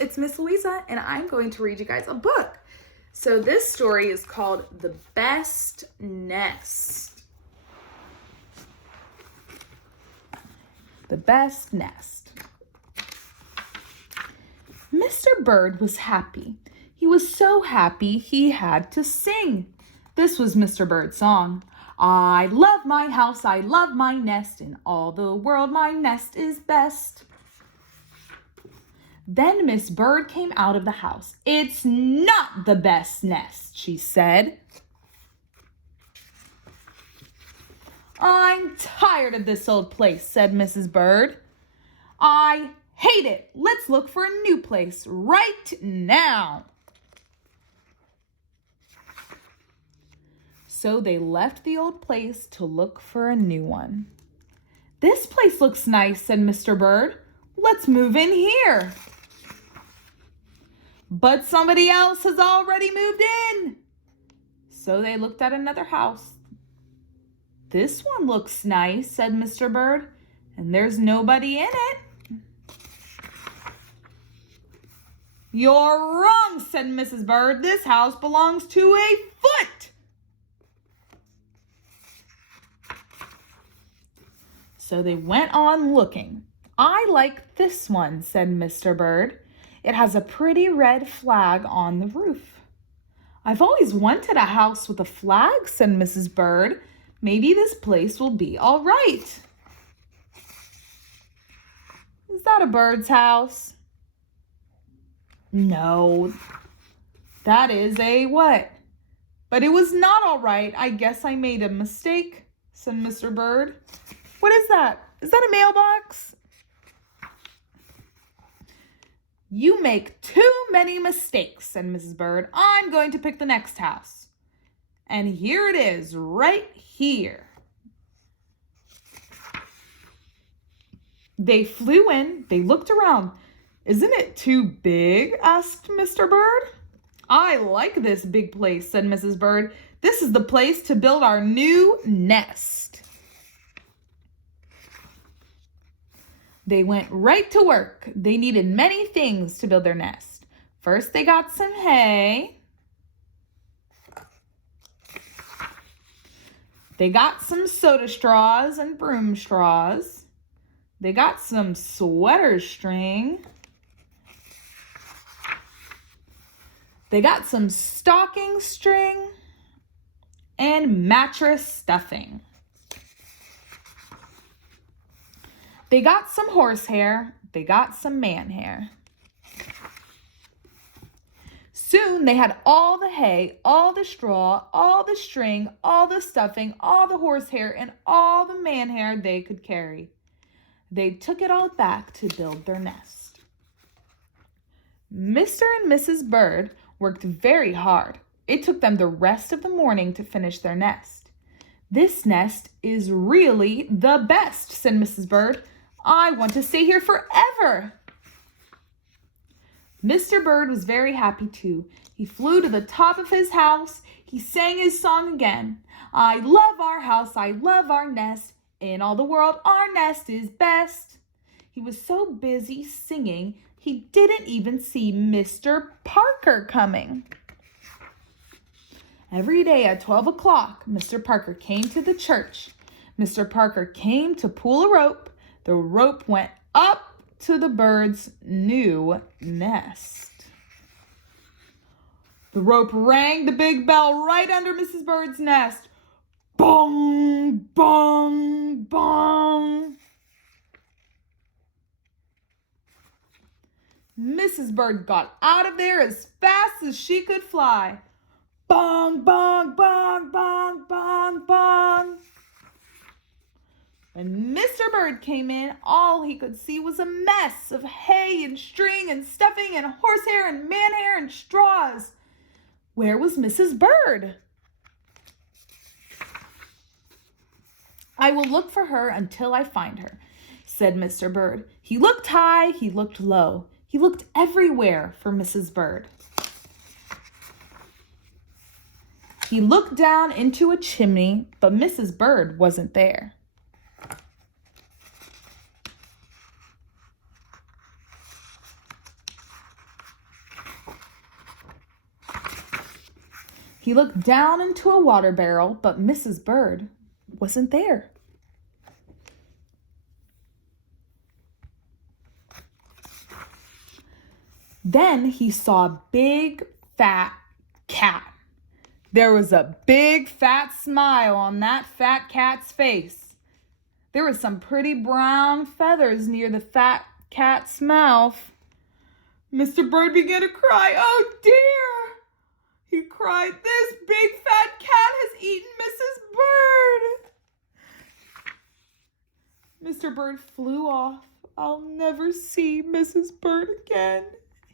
it's Miss Luiza, and I'm going to read you guys a book. So this story is called The Best Nest. The Best Nest. Mr. Bird was happy. He was so happy he had to sing. This was Mr. Bird's song. I love my house, I love my nest, in all the world my nest is best. Then Miss Bird came out of the house. It's not the best nest, she said. I'm tired of this old place, said Mrs. Bird. I hate it. Let's look for a new place right now. So they left the old place to look for a new one. This place looks nice, said Mr. Bird. Let's move in here. But somebody else has already moved in. So they looked at another house. This one looks nice, said Mr. Bird, and there's nobody in it. You're wrong, said Mrs. Bird. This house belongs to a foot. So they went on looking. I like this one, said Mr. Bird. It has a pretty red flag on the roof. I've always wanted a house with a flag, said Mrs. Bird. Maybe this place will be all right. Is that a bird's house? No, that is a what? But it was not all right. I guess I made a mistake, said Mr. Bird. What is that? Is that a mailbox? You make too many mistakes, said Mrs. Bird. I'm going to pick the next house. And here it is, right here. They flew in. They looked around. Isn't it too big? Asked Mr. Bird. I like this big place, said Mrs. Bird. This is the place to build our new nest. They went right to work. They needed many things to build their nest. First, they got some hay. They got some soda straws and broom straws. They got some sweater string. They got some stocking string and mattress stuffing. They got some horsehair. They got some man hair. Soon they had all the hay, all the straw, all the string, all the stuffing, all the horsehair, and all the man hair they could carry. They took it all back to build their nest. Mr. and Mrs. Bird worked very hard. It took them the rest of the morning to finish their nest. This nest is really the best, said Mrs. Bird. I want to stay here forever. Mr. Bird was very happy too. He flew to the top of his house. He sang his song again. I love our house. I love our nest. In all the world, our nest is best. He was so busy singing, he didn't even see Mr. Parker coming. Every day at 12 o'clock, Mr. Parker came to the church. Mr. Parker came to pull a rope. The rope went up to the bird's new nest. The rope rang the big bell right under Mrs. Bird's nest. Bong, bong, bong. Mrs. Bird got out of there as fast as she could fly. Bong, bong, bong, bong, bong, bong. When Mr. Bird came in, all he could see was a mess of hay and string and stuffing and horsehair and man hair and straws. Where was Mrs. Bird? I will look for her until I find her, said Mr. Bird. He looked high, he looked low. He looked everywhere for Mrs. Bird. He looked down into a chimney, but Mrs. Bird wasn't there. He looked down into a water barrel, but Mrs. Bird wasn't there. Then he saw a big, fat cat. There was a big, fat smile on that fat cat's face. There were some pretty brown feathers near the fat cat's mouth. Mr. Bird began to cry. "Oh dear," he cried. "This big fat cat has eaten Mrs. Bird." Mr. Bird flew off. "I'll never see Mrs. Bird again,"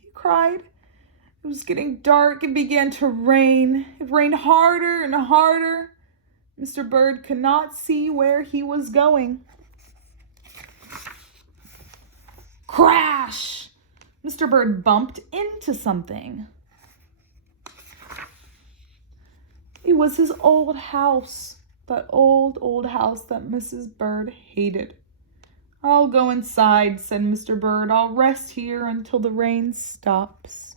he cried. It was getting dark and began to rain. It rained harder and harder. Mr. Bird could not see where he was going. Crash! Mr. Bird bumped into something. It was his old house, that old house that Mrs. Bird hated. "I'll go inside," said Mr. Bird. "I'll rest here until the rain stops."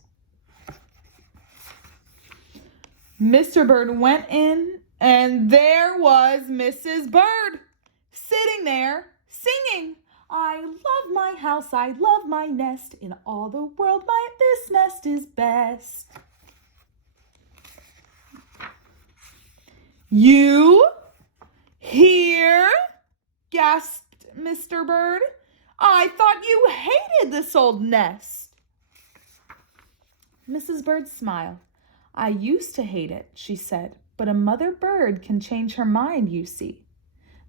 Mr. Bird went in, and there was Mrs. Bird sitting there singing, "I love my house, I love my nest. In all the world, this nest is best." "You here?" gasped Mr. Bird. "I thought you hated this old nest." Mrs. Bird smiled. "I used to hate it," she said, "but a mother bird can change her mind, you see.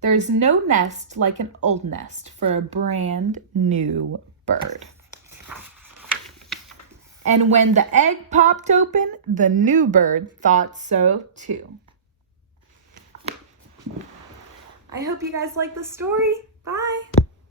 There's no nest like an old nest for a brand new bird." And when the egg popped open, the new bird thought so too. I hope you guys like the story. Bye.